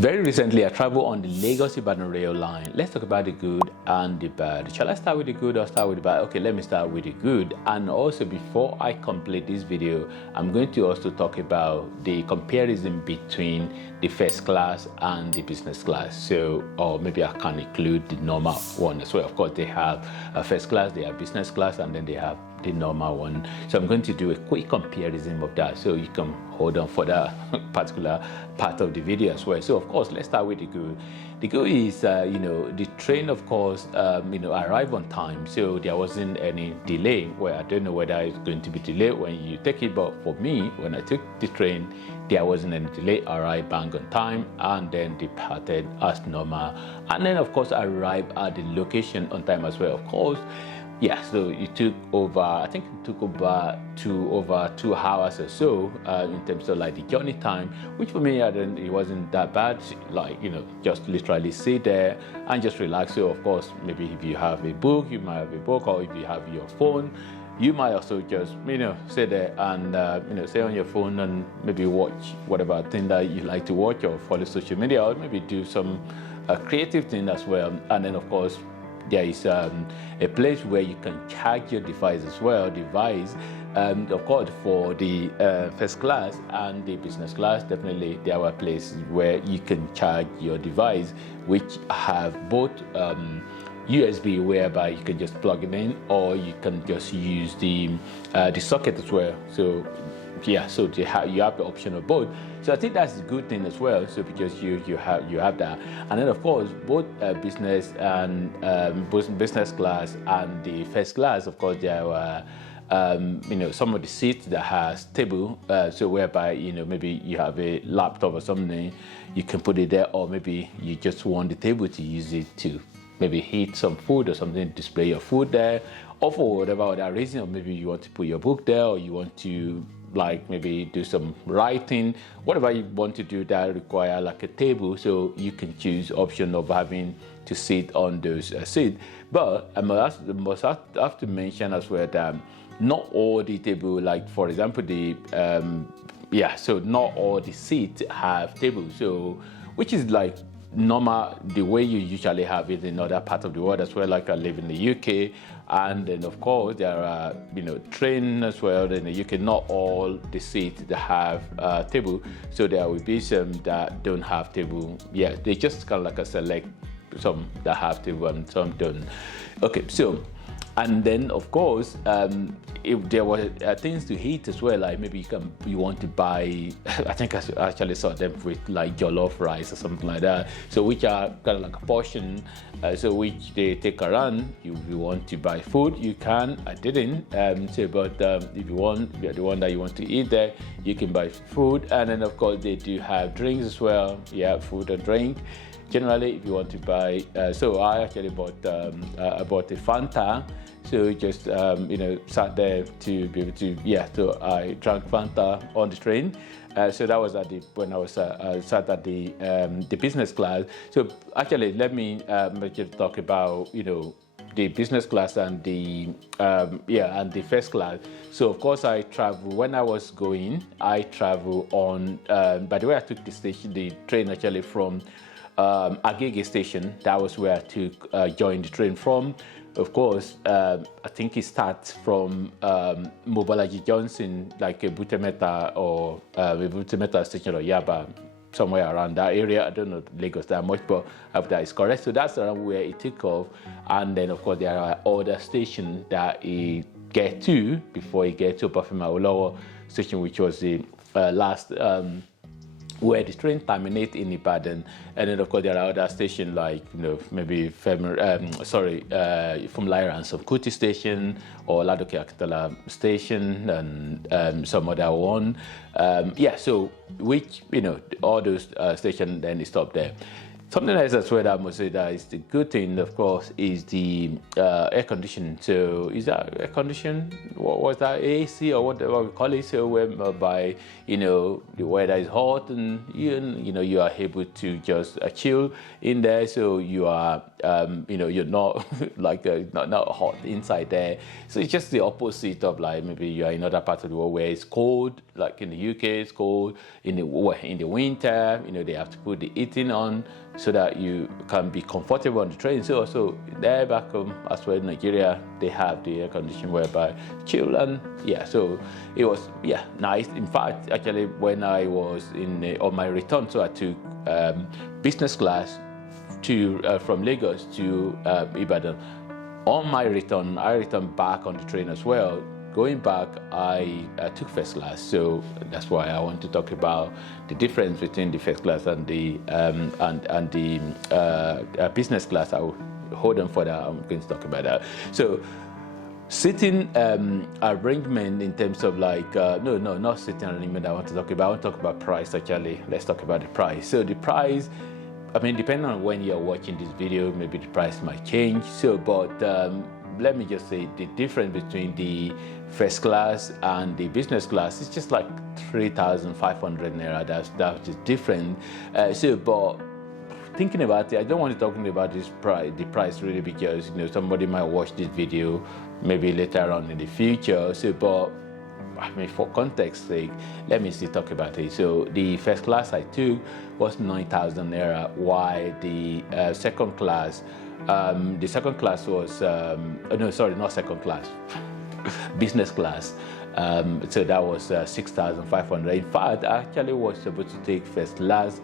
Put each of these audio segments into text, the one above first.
Very recently, I traveled on the Lagos-Ibadan rail line. Let's talk about the good and the bad. Shall I start with the good or start with the bad? Okay, let me start with the good. And also, before I complete this video, I'm going to also talk about the comparison between the first class and the business class. So, or maybe I can include the normal one as well. Of course, they have a first class, they have business class, and then they have the normal one. So I'm going to do a quick comparison of that, so you can hold on for that particular part of the video as well. So of course, let's start with the good. The good is, the train, of course, arrived on time, so there wasn't any delay. Well, I don't know whether it's going to be delayed when you take it, but for me, when I took the train, there wasn't any delay. I arrived bang on time and then departed as normal. And then, of course, I arrived at the location on time as well. Of course, yeah, so it took over, I think it took over 2 hours or so in terms of like the journey time, which for me, it wasn't that bad. Like, just literally sit there and just relax. So of course, maybe if you have a book, you might have a book, or if you have your phone, you might also just, sit there and, stay on your phone and maybe watch whatever thing that you like to watch, or follow social media, or maybe do some creative thing as well. And then of course, there is a place where you can charge your device as well. Of course, for the first class and the business class, definitely there are places where you can charge your device, which have both USB, whereby you can just plug it in, or you can just use the socket as well. So yeah, so you have the option of both. So I think that's a good thing as well. So because you have that, and then of course both business and business class and the first class, of course, there were some of the seats that has table, so whereby maybe you have a laptop or something, you can put it there, or maybe you just want the table to use it to maybe heat some food or something, display your food there, or for whatever other reason, or maybe you want to put your book there, or you want to maybe do some writing, whatever you want to do that require like a table. So you can choose option of having to sit on those seats. But I must have to mention as well that not all the table, like for example so not all the seats have tables, so which is like normal, the way you usually have it in other parts of the world as well. Like I live in the UK, and then of course there are train as well in the UK. Not all the seats that have table, so there will be some that don't have table. Yeah, they just kind of like a select, some that have table and some don't. Okay, so and then of course if there were things to eat as well, like maybe you want to buy, I think I actually saw them with like jollof rice or something like that, so which are kind of like a portion, so which they take around. If you want to buy food, you can. I didn't but if you want, you're the one that you want to eat there, you can buy food. And then of course they do have drinks as well. Yeah, food and drink. Generally, if you want to buy, so I actually bought a Fanta. So just sat there to be able to, so I drank Fanta on the train. So that was when I was sat at the business class. So actually, let me just talk about the business class and the and the first class. So of course I travel. When I was going, I travel on. By the way, I took the train actually from Agege station. That was where I took joined the train from. Of course, I think it starts from Mobolaji Johnson, like Ebute Metta or Ebute Metta Station, or Yaba, somewhere around that area. I don't know Lagos that much, but I hope that is correct. So that's around where it took off. And then of course there are other stations that it get to before it get to Obafemi Awolowo Station, which was the last where the train terminates in Ibadan. And then of course there are other stations like maybe from Lyra and some Kuti station, or Ladoke Akitala station, and some other one. So which all those stations then stop there. Something else as well that I must say that is the good thing, of course, is the air conditioning. So is that air conditioning? What was that, AC or whatever we call it? So whereby the weather is hot and you are able to just chill in there. So you are you're not like not hot inside there. So it's just the opposite of like maybe you are in other parts of the world where it's cold. Like in the UK, it's cold in the winter. They have to put the heating on so that you can be comfortable on the train. So also there back home as well in Nigeria, they have the air conditioning whereby chill and so it was nice. In fact, actually when I was on my return, so I took business class from Lagos to Ibadan. On my return, I returned back on the train as well. Going back, I took first class, so that's why I want to talk about the difference between the first class and the business class. I will hold on for that. I'm going to talk about that. So, sitting arrangement in terms of like not sitting arrangement. I want to talk about. I want to talk about price actually. Let's talk about the price. So the price. I mean, depending on when you're watching this video, maybe the price might change. So, but let me just say the difference between the first class and the business class is just like 3,500 naira. That's just different. But thinking about it, I don't want to talk about the price really, because somebody might watch this video maybe later on in the future. So, but I mean, for context sake, let me still talk about it. So the first class I took was 9,000 naira, while the second class was no, sorry, not second class, business class. So that was 6,500. In fact, I actually was supposed to take first class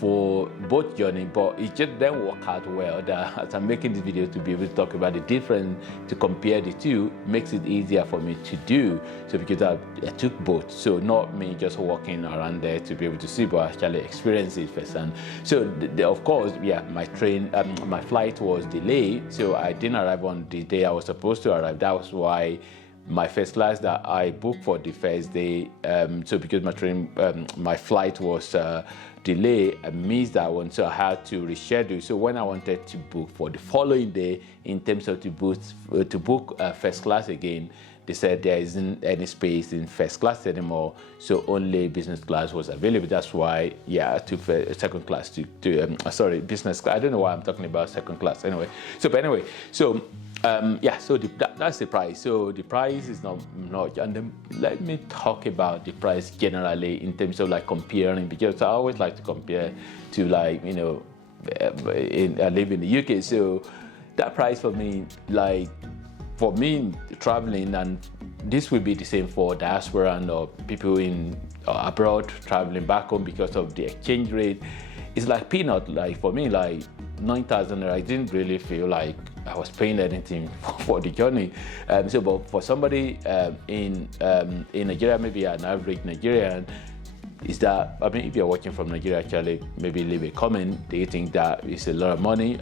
for both journey, but it just didn't work out well. That as I'm making this video to be able to talk about the difference, to compare the two, makes it easier for me to do. So because I took both, so not me just walking around there to be able to see, but actually experience it first. And so of course, my flight was delayed, so I didn't arrive on the day I was supposed to arrive. That was why my first class that I booked for the first day, so because my flight was delayed, I missed that one, so I had to reschedule. So when I wanted to book for the following day, in terms of to book first class again, they said there isn't any space in first class anymore, so only business class was available. That's why I took second class sorry, business class. I don't know why I'm talking about second class anyway. So that's the price. So the price is not much. And then let me talk about the price generally in terms of like comparing, because I always like to compare to like, I live in the UK. So that price for me, traveling, and this will be the same for diaspora and people in abroad traveling back home because of the exchange rate. It's like peanut. Like for me, like 9,000. I didn't really feel like I was paying anything for the journey. But for somebody in Nigeria, maybe an average Nigerian, is that, I mean, if you're watching from Nigeria, actually, maybe leave a comment. Do you think that is a lot of money?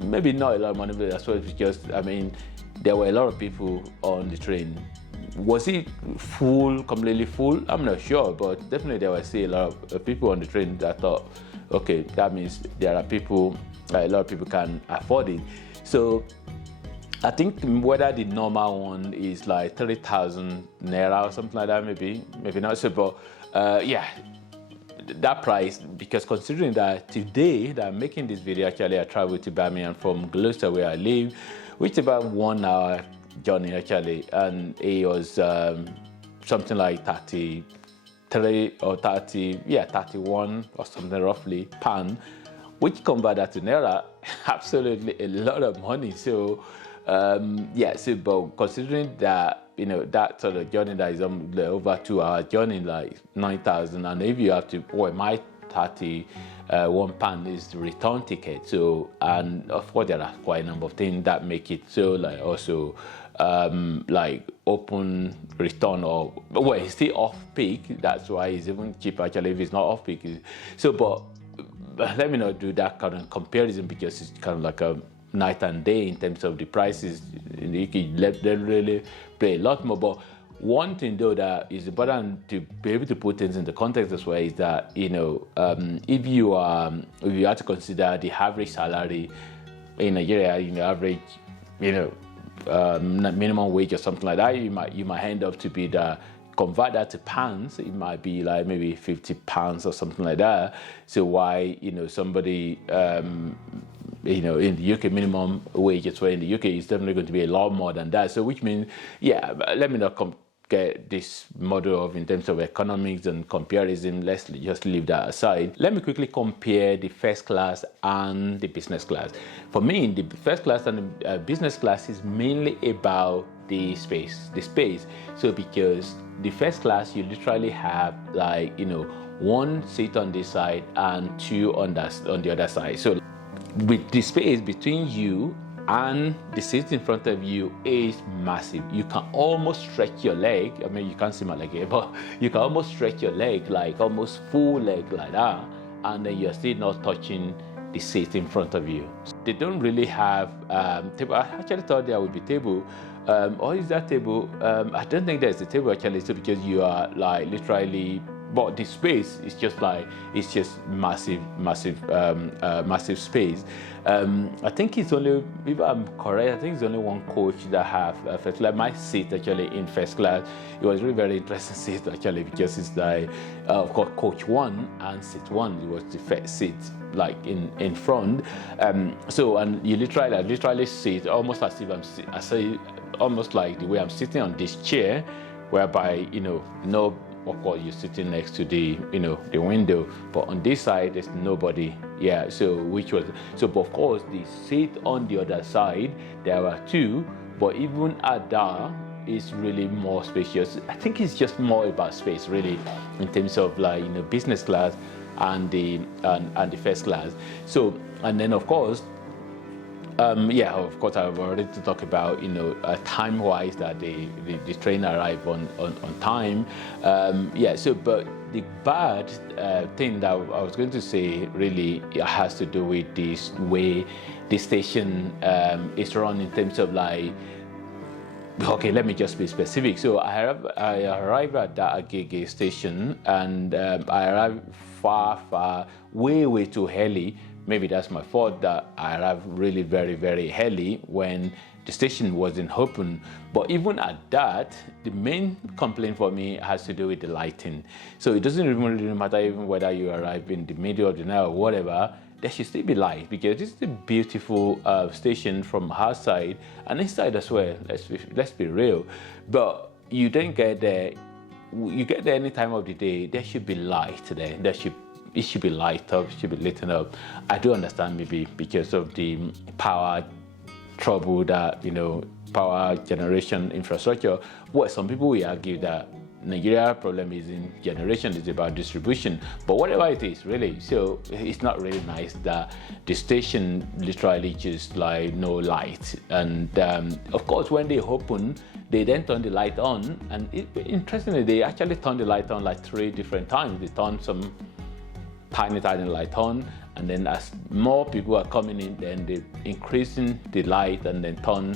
Maybe not a lot of money, but that's what, because, I mean, there were a lot of people on the train. Was it completely full? I'm not sure, but definitely there were still a lot of people on the train that thought, okay, that means there are people, a lot of people can afford it. So I think whether the normal one is like 30,000 naira or something like that, maybe not so, but that price, because considering that today that I'm making this video, actually I traveled to Birmingham from Gloucester where I live, which is about 1 hour journey actually, and it was something like 33 or 31 or something roughly pound, which convert that to naira, absolutely a lot of money. So but considering that, that sort of journey that is over 2 hour journey, like 9,000, and if you have to, my 31 pound is the return ticket. So, and of course there are quite a number of things that make it so, like also like open return, or it's still off peak. That's why it's even cheaper actually if it's not off peak. So, but let me not do that kind of comparison, because it's kind of like a night and day in terms of the prices in the UK. They really pay a lot more. But one thing though that is important to be able to put things into context as well is that, if you have to consider the average salary in Nigeria, average, minimum wage or something like that, you might end up to be the convert that to pounds, it might be like maybe 50 pounds or something like that. So why, somebody, in the UK minimum wage as well in the UK is definitely going to be a lot more than that. So which means, yeah, let me not get this model of in terms of economics and comparison. Let's just leave that aside. Let me quickly compare the first class and the business class. For me, the first class and the business class is mainly about the space. So because the first class, you literally have like, one seat on this side and two on the other side. So with the space between you and the seat in front of you is massive. You can almost stretch your leg. I mean, you can't see my leg here, but you can almost stretch your leg, like almost full leg like that, and then you're still not touching the seat in front of you. They don't really have table. I actually thought there would be table. Or is that table? I don't think there's a table actually, so because you are like literally, but the space is just like, it's just massive space. I think it's only, if I'm correct, I think it's only one coach that have first class. My seat actually in first class, it was really very interesting seat actually, because it's like, of course, coach 1 and seat 1, it was the first seat like in front. So, and you literally sit almost as if I say almost like the way I'm sitting on this chair, whereby of course you're sitting next to the the window, but on this side there's nobody. Yeah, so but of course the seat on the other side, there are two, but even at that is really more spacious. I think it's just more about space really, in terms of like business class and the first class. So, and then of course, of course, I've already to talk about time-wise that the train arrived on time. So but the bad thing that I was going to say really has to do with this way the station is run in terms of like. Okay, let me just be specific. So I arrived at the Agege station, and I arrived far, way too early. Maybe that's my fault that I arrived really very early when the station wasn't open. But even at that, the main complaint for me has to do with the lighting. So it doesn't even really matter even whether you arrive in the middle of the night or whatever, there should still be light, because this is a beautiful station from outside and inside as well. Let's be real. But you don't get there. You get there any time of the day. There should be light there. It should be light up. It should be lit up. I do understand maybe because of the power trouble that power generation infrastructure. Well, some people will argue that Nigeria problem is in generation, it's about distribution, but whatever it is really, so it's not really nice that the station literally just like no light. And of course when they open, they then turn the light on, and interestingly they actually turn the light on like 3 different times. They turn some tiny light on, and then as more people are coming in, then they're increasing the light and then turn,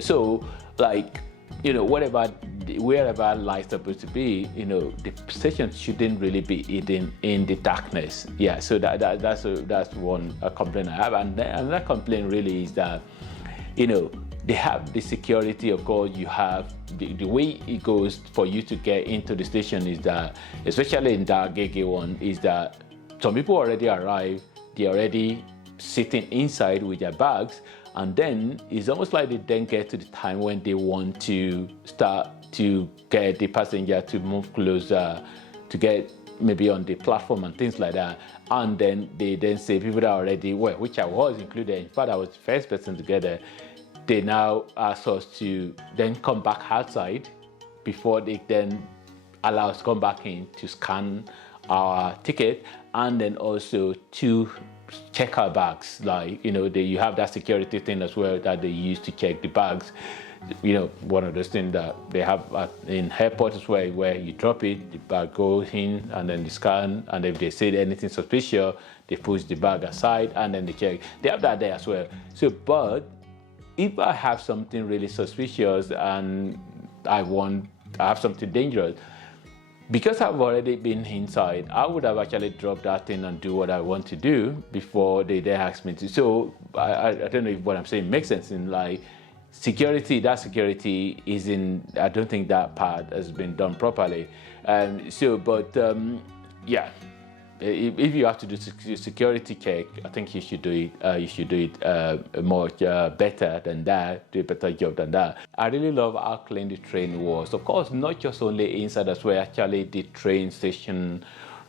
so like wherever light's supposed to be, the station shouldn't really be hidden in the darkness. Yeah, so that's one complaint I have. And then another complaint really is that they have the security. Of course, you have the way it goes for you to get into the station is that, especially in the Agege one, is that some people already arrive, they're already sitting inside with their bags, and then it's almost like they then get to the time when they want to start to get the passenger to move closer, to get maybe on the platform and things like that. And then they then say people that are already, well, which I was included, in fact I was the first person to get there, they now ask us to then come back outside before they then allow us to come back in to scan our ticket, and then also to check our bags. Like, you have that security thing as well that they use to check the bags. One of those things that they have in airports as well, where you drop it, the bag goes in, and then they scan, and if they say anything suspicious, they push the bag aside, and then they check. They have that there as well. So, but if I have something really suspicious and I want I have something dangerous. Because I've already been inside, I would have actually dropped that thing and do what I want to do before they ask me to. So I don't know if what I'm saying makes sense. In like security, that security is in. I don't think that part has been done properly. Yeah. If you have to do security check, I think you should do it. You should do it much better than that. Do a better job than that. I really love how clean the train was. Of course, not just only inside as well. Actually, the train station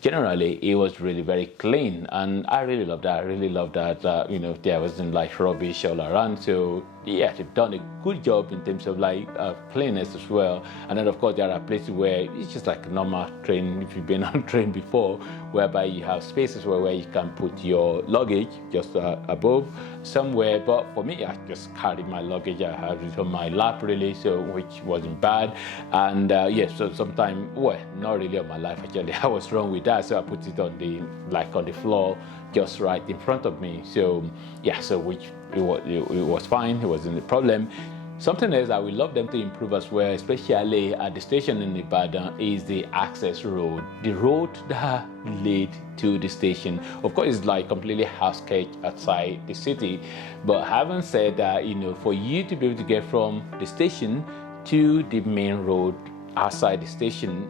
generally it was really very clean, and I really love that. I really love that. There wasn't like rubbish all around. So yeah, they've done a good job in terms of like cleanness as well. And then of course there are places where it's just like a normal train. If you've been on a train before, whereby you have spaces where you can put your luggage just above somewhere. But for me, I just carried my luggage. I had it on my lap really, so which wasn't bad. And so sometimes, well, not really on my lap actually. I was wrong with that, so I put it on the floor, just right in front of me. So yeah, so which it was fine. It wasn't a problem. Something else I would love them to improve as well, especially at the station in Ibadan, is the access road. The road that lead to the station, of course, is like completely house-sketch outside the city. But having said that, for you to be able to get from the station to the main road outside the station,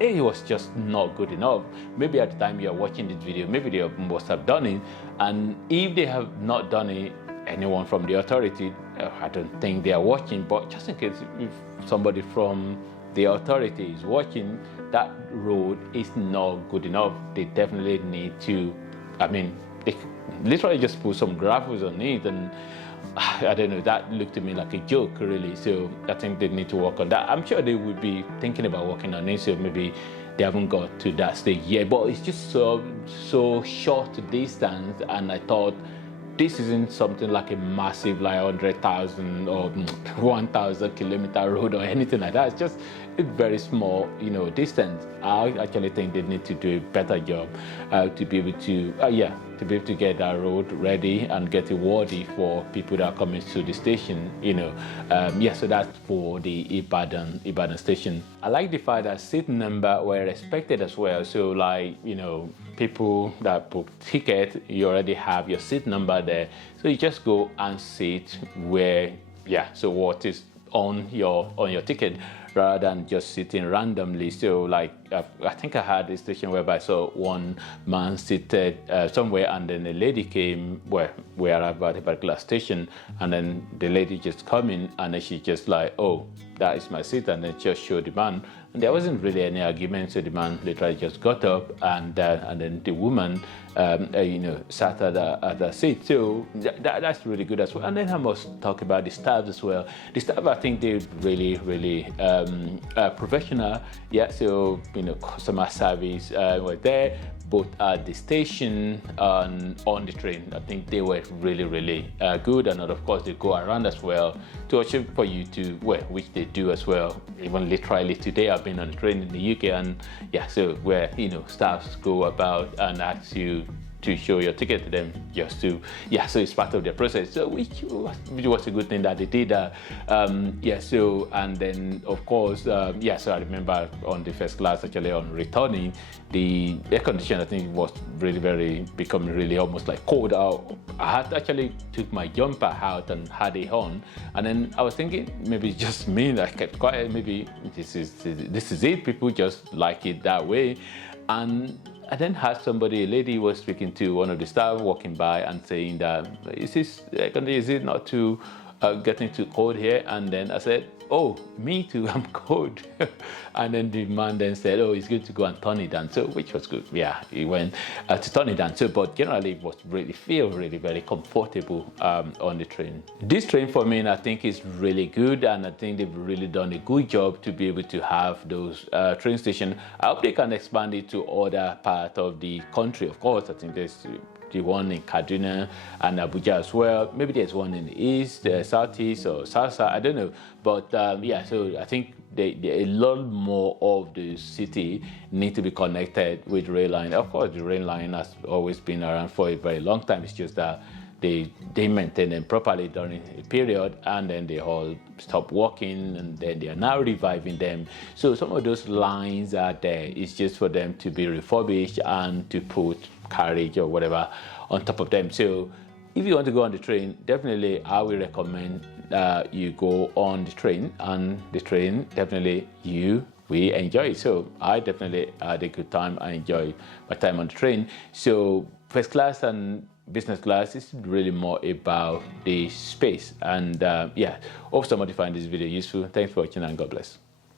it was just not good enough. Maybe at the time you are watching this video, maybe they must have done it. And if they have not done it, anyone from the authority, I don't think they are watching, but just in case if somebody from the authority is watching, that road is not good enough. They definitely need to, they literally just put some gravels on it, and I don't know, that looked to me like a joke really. So I think they need to work on that. I'm sure they would be thinking about working on it, so maybe they haven't got to that stage yet, but it's just so short distance, and I thought this isn't something like a massive like 100,000 or 1,000 kilometer road or anything like that. It's just a very small, distance. I actually think they need to do a better job to be able to get that road ready and get it worthy for people that are coming to the station. So that's for the Ibadan station. I like the fact that seat number were respected as well. So like, people that book ticket, you already have your seat number there, so you just go and sit where what is on your ticket, rather than just sitting randomly. So like I think I had a station whereby I saw one man seated somewhere, and then a lady came where we arrived at a particular station, and then the lady just come in, and then she just like, oh, that is my seat, and then just showed the man. And there wasn't really any argument, so the man literally just got up, and then the woman, sat at the seat. So that's really good as well. And then I must talk about the staff as well. The staff, I think they're really, really professional. Yeah, so customer service were there, both at the station and on the train. I think they were really, really good, and of course they go around as well to achieve for you to, which they do as well. Even literally today I've been on a train in the UK, and so where staffs go about and ask you to show your ticket to them, just to so it's part of their process, so which was a good thing that they did. So and then of course so I remember on the first class, actually on returning, the air condition I think was really very becoming really almost like cold out. I had actually took my jumper out and had it on, and then I was thinking maybe it's just me that I kept quiet, maybe this is it, people just like it that way. And I then had a lady was speaking to one of the staff walking by and saying that, is it not too getting too cold here? And then I said, oh, me too, I'm cold. And then the man then said, oh, it's good to go and turn it down. So, which was good. Yeah, he went to turn it down. So, but generally it was feel really very comfortable on the train. This train for me, I think is really good, and I think they've really done a good job to be able to have those train stations. I hope they can expand it to other parts of the country. Of course, I think there's the one in Kaduna and Abuja as well. Maybe there's one in the east, southeast, or south. I don't know. But so I think a lot more of the city need to be connected with rail line. Of course, the rail line has always been around for a very long time. It's just that they maintain them properly during a period, and then they all stop working, and then they are now reviving them. So some of those lines are there. It's just for them to be refurbished and to put carriage or whatever on top of them. So if you want to go on the train, definitely I will recommend you go on the train, and the train definitely you will enjoy it. So I definitely had a good time. I enjoyed my time on the train. So first class and business class is really more about the space. And yeah, hope somebody find this video useful. Thanks for watching, and God bless.